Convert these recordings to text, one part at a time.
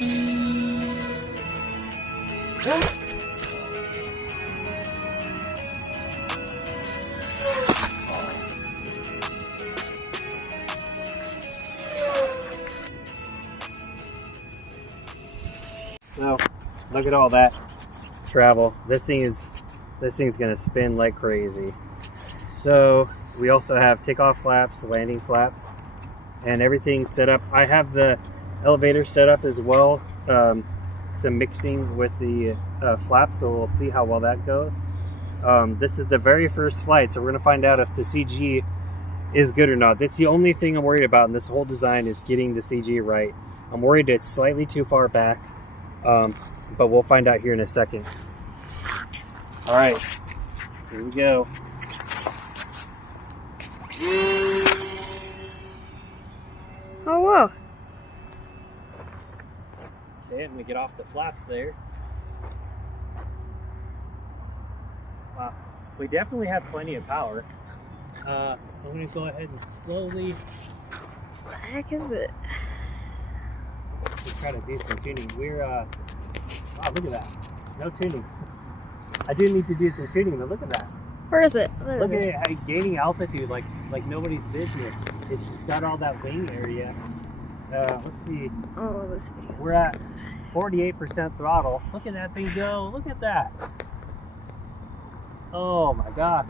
So look at all that travel. This thing's gonna spin like crazy. So we also have takeoff flaps, landing flaps, and everything set up. I have the elevator set up as well. Some mixing with the flaps, so we'll see how well that goes. This is the very first flight, so we're gonna find out if the CG is good or not. That's the only thing I'm worried about in this whole design, is getting the CG right. I'm worried it's slightly too far back, but we'll find out here in a second. All right, here we go. Oh, whoa. Okay, and we get off the flaps there. Wow, we definitely have plenty of power. I'm gonna go ahead and slowly. What the heck is it? We try to do some tuning. We're wow, look at that. No tuning. I do need to do some tuning, but look at that. Where is it? There Look it at is. it gaining altitude like nobody's business. It's got all that wing area. Let's see. Oh, this video. We're at 48% throttle. Look at that thing go. Look at that. Oh my gosh.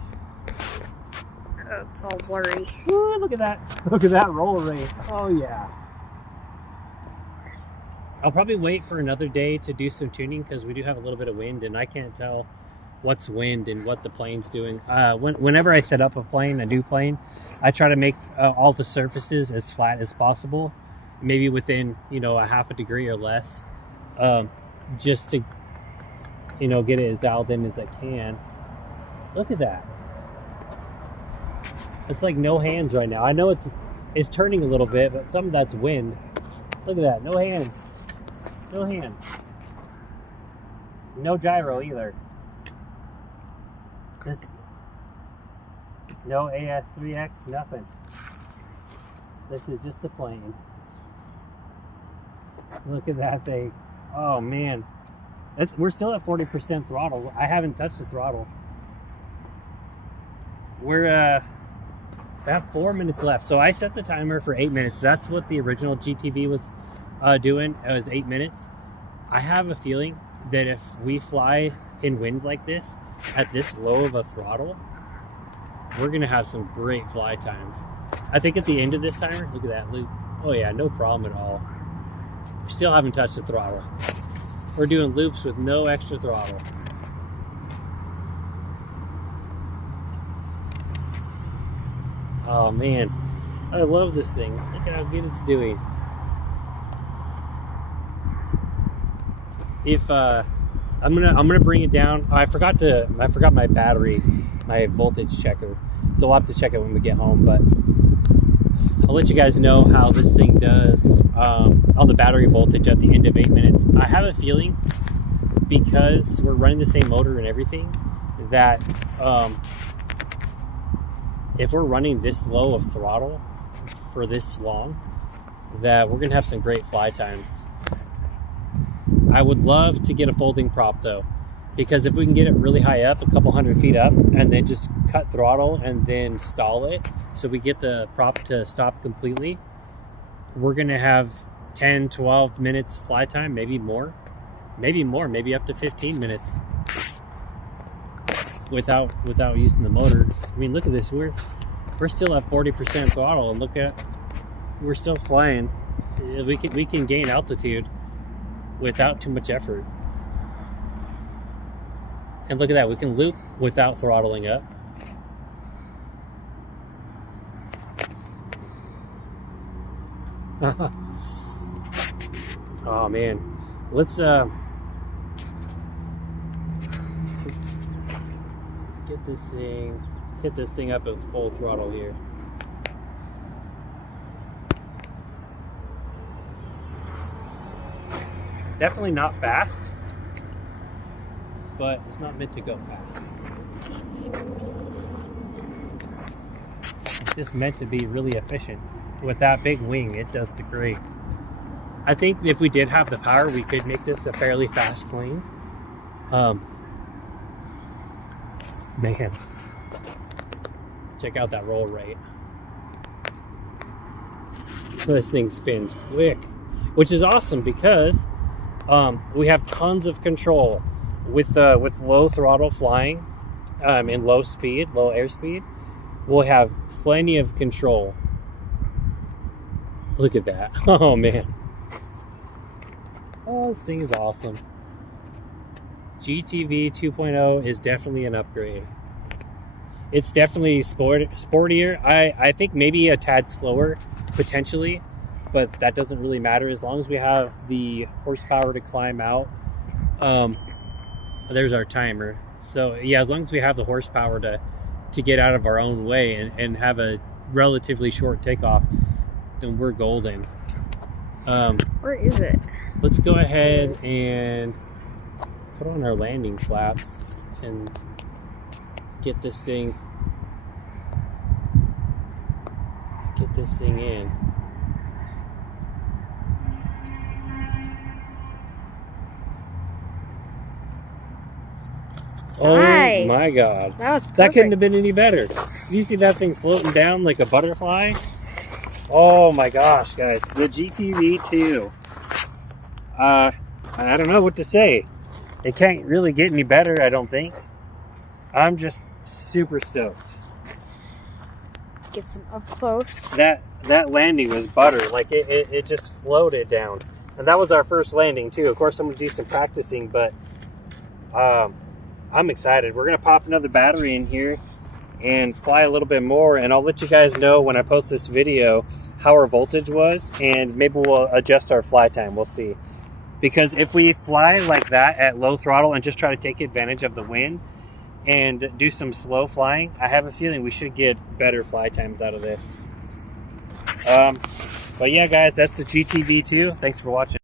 It's all blurry. Ooh, look at that. Look at that roll rate. Oh yeah. I'll probably wait for another day to do some tuning, because we do have a little bit of wind and I can't tell what's wind and what the plane's doing. Whenever I set up a new plane, I try to make all the surfaces as flat as possible, maybe within, a half a degree or less, just to, get it as dialed in as I can. Look at that. It's like no hands right now. I know it's turning a little bit, but some of that's wind. Look at that. No hands. No hand. No gyro either. No AS3X, nothing. This is just a plane. Look at that thing. Oh man. We're still at 40% throttle. I haven't touched the throttle. We have 4 minutes left. So I set the timer for 8 minutes. That's what the original GTV was doing. It was 8 minutes. I have a feeling that if we fly in wind like this, at this low of a throttle, we're gonna have some great fly times. I think at the end of this timer, look at that loop. Oh yeah, no problem at all. We still haven't touched the throttle. We're doing loops with no extra throttle. Oh man, I love this thing. Look at how good it's doing. If I'm gonna bring it down. I forgot my battery, my voltage checker. So we'll have to check it when we get home. But I'll let you guys know how this thing does on the battery voltage at the end of 8 minutes. I have a feeling, because we're running the same motor and everything, that if we're running this low of throttle for this long, that we're gonna have some great fly times. I would love to get a folding prop though, because if we can get it really high up, a couple 100 feet up, and then just cut throttle and then stall it so we get the prop to stop completely, we're gonna have 10, 12 minutes fly time, maybe more, maybe up to 15 minutes without using the motor. I mean, look at this. We're still at 40% throttle, and we're still flying. We can gain altitude without too much effort. And look at that, we can loop without throttling up. Oh man, let's get this thing. Let's hit this thing up at full throttle here. Definitely not fast, but it's not meant to go fast. It's just meant to be really efficient. With that big wing, it does the great. I think if we did have the power, we could make this a fairly fast plane. Man, check out that roll rate. This thing spins quick, which is awesome because we have tons of control with low throttle flying and low airspeed. We'll have plenty of control. Look at that. Oh man. Oh, this thing is awesome. GTV 2.0 is definitely an upgrade. It's definitely sportier. I think maybe a tad slower, potentially, but that doesn't really matter as long as we have the horsepower to climb out. There's our timer. So yeah, as long as we have the horsepower to get out of our own way and have a relatively short takeoff, then we're golden. Where is it? Let's go ahead and put on our landing flaps and get this thing in. Oh Nice. my god. That was perfect. That couldn't have been any better. You see that thing floating down like a butterfly? Oh my gosh, guys. The GTV2. I don't know what to say. It can't really get any better, I don't think. I'm just super stoked. Get some up close. That landing was butter. Like it just floated down. And that was our first landing too. Of course I'm gonna do some practicing, but I'm excited. We're gonna pop another battery in here and fly a little bit more, and I'll let you guys know when I post this video how our voltage was, and maybe we'll adjust our fly time. We'll see. Because if we fly like that at low throttle and just try to take advantage of the wind and do some slow flying, I have a feeling we should get better fly times out of this. But yeah, guys, that's the GTV2. Thanks for watching.